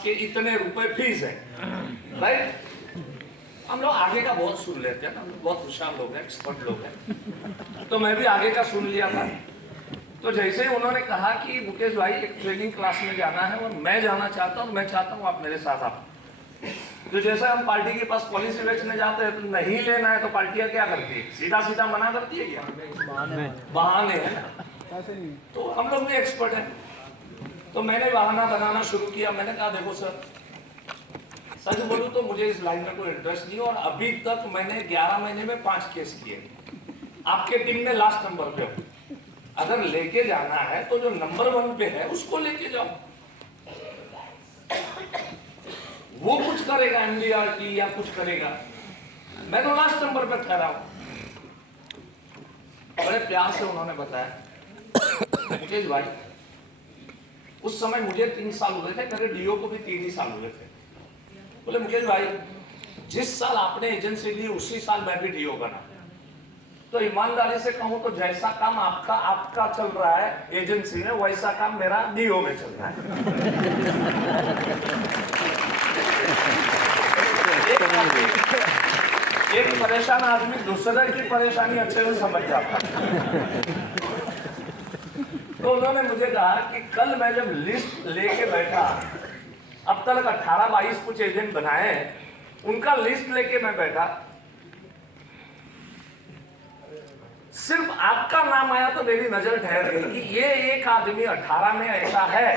Class के इतने रुपए फीस है, राइट। हम लोग आगे का बहुत सुन लेते हैं ना, हम लोग बहुत होशियार लोग हैं, एक्सपर्ट लोग हैं, तो मैं भी आगे का सुन लिया था। तो जैसे ही उन्होंने कहा कि मुकेश भाई एक ट्रेनिंग क्लास में जाना है और मैं जाना चाहता हूँ, मैं चाहता हूँ आप मेरे साथ आप। तो जैसे हम पार्टी के पास पॉलिसी बेचने जाते हैं तो नहीं लेना है तो पार्टियां क्या करती है, सीधा सीधा मना करती है क्या, बहाने है ना। तो हम लोग भी एक्सपर्ट हैं, तो मैंने बहाना बनाना शुरू किया। मैंने कहा देखो सर, सच बोलूं तो मुझे इस लाइन में कोई इंटरेस्ट नहीं, और अभी तक मैंने 11 महीने में 5 केस किए, आपके टीम में लास्ट नंबर पे हो। अगर लेके जाना है तो जो नंबर 1 पे है उसको लेके जाओ, वो कुछ करेगा एमडीआरटी या कुछ करेगा, मैं तो लास्ट नंबर पे खड़ा हूं। बड़े प्यार से उन्होंने बताया मुकेश भाई, उस समय मुझे 3 साल हुए थे, मेरे डीओ को भी 3 ही साल हुए थे। बोले मुकेश भाई, जिस साल आपने एजेंसी ली उसी साल मैं भी डीओ बना। तो ईमानदारी से कहूं तो जैसा काम आपका चल रहा है एजेंसी में, वैसा काम मेरा डीओ में चल रहा है। एक परेशान आदमी दूसरे की परेशानी अच्छे से समझ जाता। तो उन्होंने मुझे कहा कि कल मैं जब लिस्ट लेके बैठा, अब तक 18-22 कुछ एजेंट बनाए, उनका लिस्ट लेके मैं बैठा, सिर्फ आपका नाम आया तो मेरी नजर ठहर गई कि ये एक आदमी 18 में ऐसा है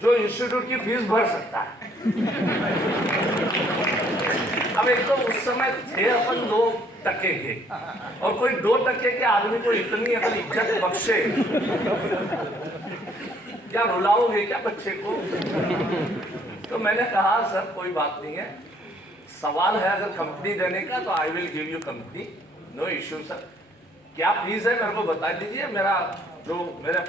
जो इंस्टीट्यूट की फीस भर सकता है। अब एक तो उस समय थे अपन 2 टके के, और कोई 2 टके के आदमी को इतनी अगर इज्जत बख्शे, क्या रुलाओगे क्या बच्चे को। तो मैंने कहा सर कोई बात नहीं है, सवाल है अगर कंपनी देने का तो I will give you company, no issue sir. क्या फीस है मेरे को बता दीजिए। मेरा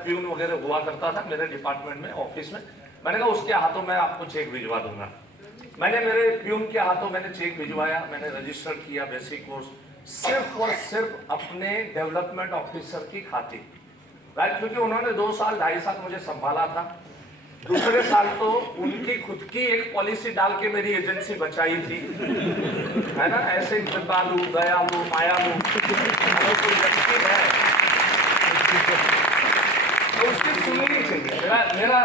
प्यून वगैरह हुआ करता था मेरे डिपार्टमेंट में, ऑफिस में, मैंने कहा उसके हाथों में आपको चेक भिजवा दूंगा। मैंने मेरे प्यून के हाथों मैंने चेक भिजवाया, मैंने रजिस्टर किया बेसिक कोर्स, सिर्फ और सिर्फ अपने डेवलपमेंट ऑफिसर की खातिर, राइट। क्योंकि उन्होंने 2 साल 2.5 साल मुझे संभाला था, दूसरे साल तो उनकी खुद की एक पॉलिसी डाल के मेरी एजेंसी बचाई थी, है ना। ऐसे कृपालु, दयालु, मायालु अगर कोई व्यक्ति है तो उसकी सुननी चाहिए। मेरा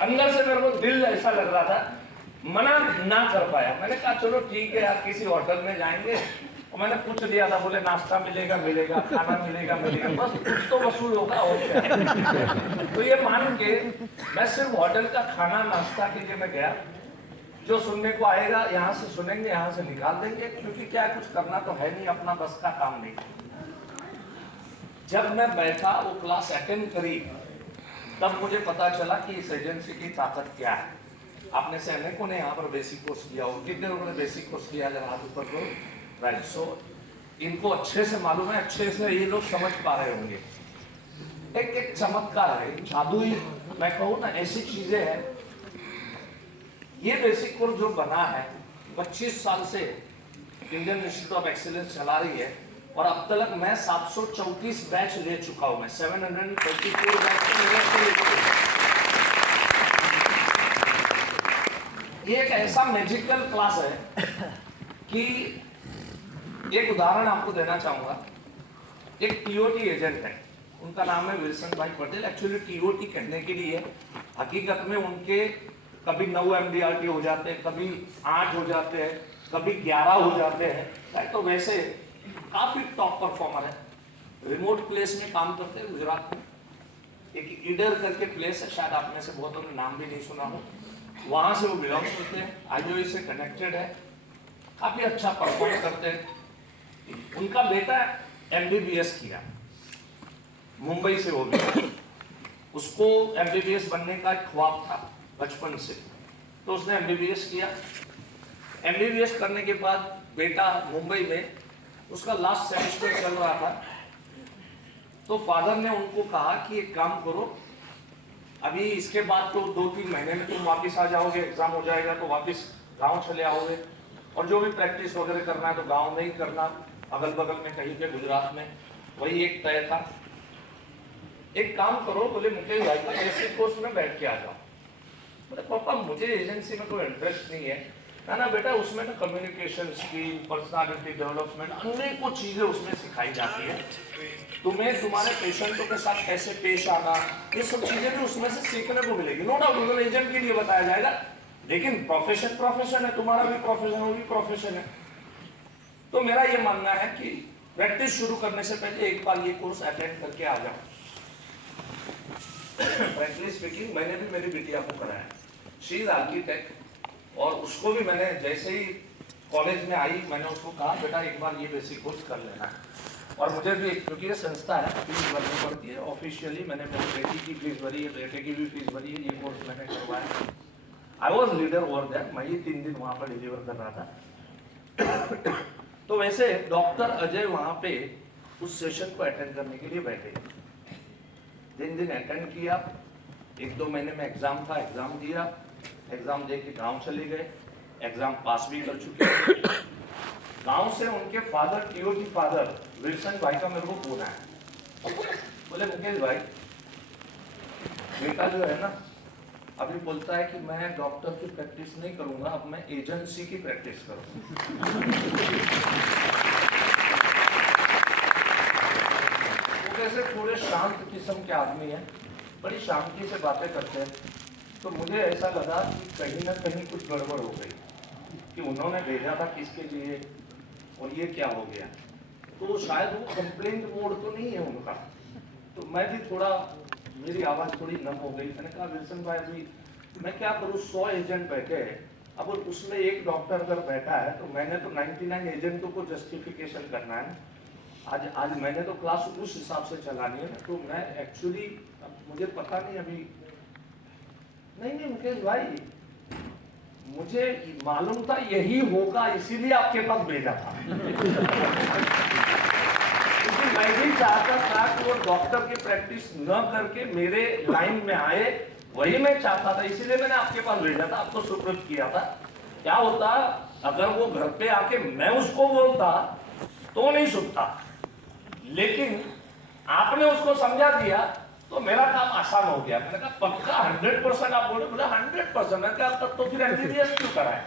अंदर से मेरे को दिल ऐसा लग रहा था, मना ना कर पाया। मैंने कहा चलो ठीक है यार, किसी होटल में जाएंगे, और मैंने पूछ लिया था, बोले नाश्ता मिलेगा, खाना मिलेगा, बस कुछ तो वसूल होगा और क्या। तो ये मान के मैं सिर्फ होटल का खाना नाश्ता के लिए मैं गया, जो सुनने को आएगा यहाँ से सुनेंगे, यहाँ से निकाल देंगे, क्योंकि क्या कुछ करना तो है नहीं, अपना बस का काम नहीं। जब मैं बैठा वो क्लास अटेंड करी, तब मुझे पता चला कि इस एजेंसी की ताकत क्या है। आपने से अनेकों ने यहाँ पर बेसिक कोर्स किया हो, कितने लोगों ने बेसिक कोर्स किया जरा हाथ ऊपर करो, राइट। सो इनको अच्छे से मालूम है, अच्छे से ये लोग समझ पा रहे होंगे। एक चमत्कार है, जादुई मैं कहूँ ना, ऐसी चीजें हैं। ये बेसिक कोर्स जो बना है 25 साल से इंडियन इंस्टीट्यूट ऑफ एक्सीलेंस चला रही है, और अब तक मैं 734 बैच ले चुका हूं, मैं 734 बैच ये एक ऐसा मैजिकल क्लास है कि एक उदाहरण आपको देना चाहूंगा। एक टीओटी एजेंट है, उनका नाम है विल्सन भाई पटेल। एक्चुअली टीओटी कहने के लिए हकीकत में उनके कभी 9 एमडीआरटी हो जाते हैं, कभी 8 हो जाते हैं, कभी 11 हो जाते हैं। तो वैसे काफी टॉप परफॉर्मर है, रिमोट प्लेस में काम करते हैं गुजरात में। एक ईडर करके प्लेस है, शायद आप में से बहुतों ने नाम भी नहीं सुना हो, वहां से वो बिलोंग करते हैं, आईओई से कनेक्टेड है, काफी अच्छा परफॉर्म करते हैं। उनका बेटा एमबीबीएस किया मुंबई से, वो भी उसको एमबीबीएस बनने का एक ख्वाब था बचपन से, तो उसने एमबीबीएस किया। एमबीबीएस करने के बाद बेटा मुंबई में, उसका लास्ट सेमेस्टर चल रहा था, तो फादर ने उनको कहा कि एक काम करो, अभी इसके बाद तो 2-3 महीने में तुम वापस आ जाओगे, एग्जाम हो जाएगा तो वापस गांव चले आओगे, और जो भी प्रैक्टिस वगैरह करना है तो गांव में ही करना, अगल बगल में कहीं पे गुजरात में, वही एक तय था। एक काम करो, बोले मुकेश भाई बेसिक कोर्स में बैठ के आ जाओ। बोले पापा मुझे एजेंसी में कोई इंटरेस्ट नहीं है। ना बेटा, उसमें ना कम्युनिकेशन स्किल, पर्सनालिटी डेवलपमेंट, अनेकों चीजें उसमें सिखाई जाती है। तुम्हें तुम्हारे पेशेंटों के साथ कैसे पेश आना, ये सब चीजें भी उसमें से सीखने को मिलेगी। नो डाउट एजेंट के लिए बताया जाएगा, लेकिन प्रोफेशन है, तुम्हारा भी प्रोफेशन, वो भी प्रोफेशन है। तो मेरा ये मानना है कि प्रैक्टिस शुरू करने से पहले एक बार ये कोर्स अटेंड करके आ जाओ। फ्रैंकली स्पीकिंग, मैंने भी मेरी बिटिया को कराया, शी इज आर्किटेक्ट, और उसको भी मैंने जैसे ही कॉलेज में आई मैंने उसको कहा बेटा एक बार ये बेसिक कोर्स कर लेना है। और मुझे भी, क्योंकि ये संस्था है, फीस भरनी पड़ती है, ऑफिशियली मैंने मेरी बेटी की फीस भरी है, बेटे की भी फीस भरी है, ये कोर्स मैंने करवाया। I was leader over that, मैं ये 3 दिन वहाँ पर डिलीवर कर रहा था। तो वैसे डॉक्टर अजय वहाँ पे उस सेशन को अटेंड करने के लिए बैठे, 3 दिन अटेंड किया, 1-2 महीने में एग्जाम था, एग्जाम दिया, एग्जाम दे के गाँव चले गए, एग्जाम पास भी कर चुके। गांव से उनके फादर, टीओटी फादर विल्सन भाई का मेरे को फोन आया, बोले मुकेश भाई बेटा जो है ना अभी बोलता है कि मैं डॉक्टर की प्रैक्टिस नहीं करूंगा, अब मैं एजेंसी की प्रैक्टिस करूंगा। वो कैसे थोड़े शांत किस्म के आदमी हैं, बड़ी शांति से बातें करते हैं। तो मुझे ऐसा लगा कि कहीं ना कहीं कुछ गड़बड़ हो गई, कि उन्होंने भेजा था किसके लिए और ये क्या हो गया। तो शायद वो कंप्लेंट मोड तो नहीं है उनका। तो मैं भी थोड़ा, मेरी आवाज़ थोड़ी नम हो गई। मैंने कहा विल्सन भाई अभी मैं क्या करूँ, 100 एजेंट बैठे हैं, अब उसमें एक डॉक्टर अगर बैठा है तो मैंने तो 99 एजेंटों को जस्टिफिकेशन करना है। आज मैंने तो क्लास उस हिसाब से चलानी है ना। तो मैं एक्चुअली मुझे पता नहीं अभी, नहीं मुकेश भाई मुझे मालूम था यही होगा, इसीलिए आपके पास भेजा था। मैं भी चाहता था कि वो डॉक्टर की प्रैक्टिस न करके मेरे लाइन में आए, वही मैं चाहता था, इसीलिए मैंने आपके पास भेजा था, आपको सुपुर्द किया था। क्या होता अगर वो घर पे आके मैं उसको बोलता तो नहीं सुनता, लेकिन आपने उसको समझा दिया तो मेरा काम आसान हो गया। मैंने कहा पक्का 100% आप बोले? बोला 100%। मैंने कहा तब तो फिर एमबीबीएस क्यों कराए?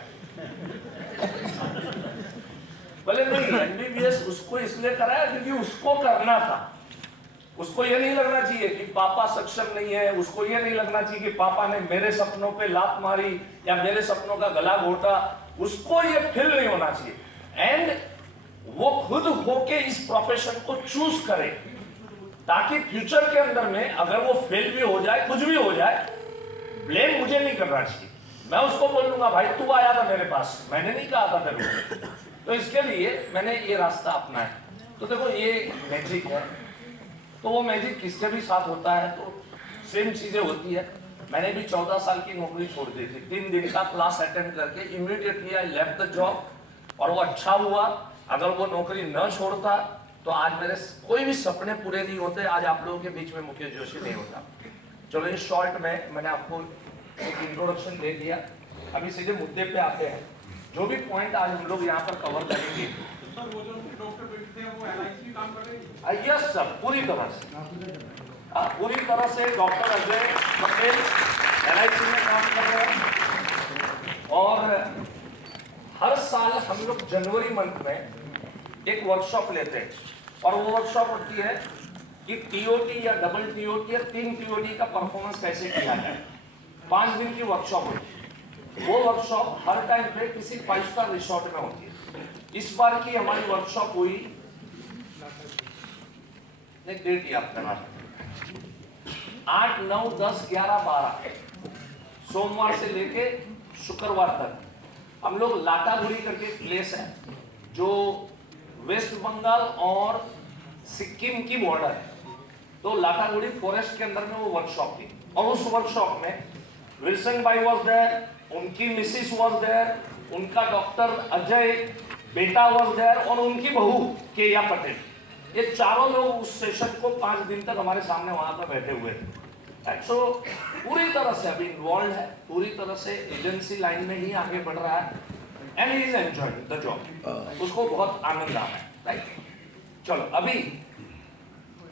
बोले नहीं, एमबीबीएस उसको इसलिए कराया क्योंकि उसको करना था। उसको ये नहीं लगना चाहिए कि पापा सक्षम नहीं है, उसको ये नहीं लगना चाहिए कि पापा ने मेरे सपनों पे लात मारी या मेरे सपनों का गला घोटा, उसको ये फील नहीं होना चाहिए। एंड वो खुद होके इस प्रोफेशन को चूज करे, ताकि फ्यूचर के अंदर में अगर वो फेल भी हो जाए, कुछ भी हो जाए, ब्लेम मुझे नहीं करना चाहिए। मैं उसको बोल दूंगा भाई तू आया था मेरे पास, मैंने नहीं कहा था तेरे को। तो इसके लिए मैंने ये रास्ता अपनाया। तो देखो ये मैजिक है, तो वो मैजिक किसके भी साथ होता है तो सेम चीजें होती है। मैंने भी 14 साल की नौकरी छोड़ दी थी, 3 दिन का क्लास अटेंड करके immediately I left the job, और वो अच्छा हुआ। अगर वो नौकरी न छोड़ता तो आज मेरे कोई भी सपने पूरे नहीं होते, आज आप लोगों के बीच में मुकेश जोशी नहीं होता। चलो इन शॉर्ट में मैंने आपको एक इंट्रोडक्शन दे दिया। अभी सीधे मुद्दे पे आते हैं, जो भी पॉइंट आज हम लोग यहाँ पर कवर करेंगे। सर वो जो डॉक्टर बैठते हैं वो एलआईसी काम कर रहे हैं? यस सर, पूरी तरह से डॉक्टर अजय पटेल एलआईसी में काम कर रहे हैं। और हर साल हम लोग जनवरी मंथ में एक वर्कशॉप लेते हैं, और वो वर्कशॉप होती है कि टीओटी या डबल टीओटी या 3 टीओटी का परफॉर्मेंस कैसे किया जाए। 5 दिन की वर्कशॉप होती है। वो वर्कशॉप हर टाइम पे किसी 5 स्टार रिसोर्ट में होती है। इस बार की हमारी वर्कशॉप हुई, डेट याद करना, 8, 9, 10, 11, 12 सोमवार से लेके शुक्रवार तक हम लोग लाटागुड़ी करके प्लेस है जो वेस्ट बंगाल और सिक्किम की बॉर्डर है। तो लाटागुड़ी फॉरेस्ट के अंदर में वो वर्कशॉप थी, और उस वर्कशॉप में विल्सन भाई वॉज देयर, उनकी मिसिस वॉज देयर, उनका डॉक्टर अजय बेटा वॉज देयर, और उनकी बहू केया पटेल। ये चारों लोग उस सेशन को 5 दिन तक हमारे सामने वहां पर बैठे हुए थे। सो पूरी तरह से अभी इन्वॉल्व है, पूरी तरह से एजेंसी लाइन में ही आगे बढ़ रहा है, and he is enjoying the job. उसको बहुत आनंद आ रहा है, राइट। चलो अभी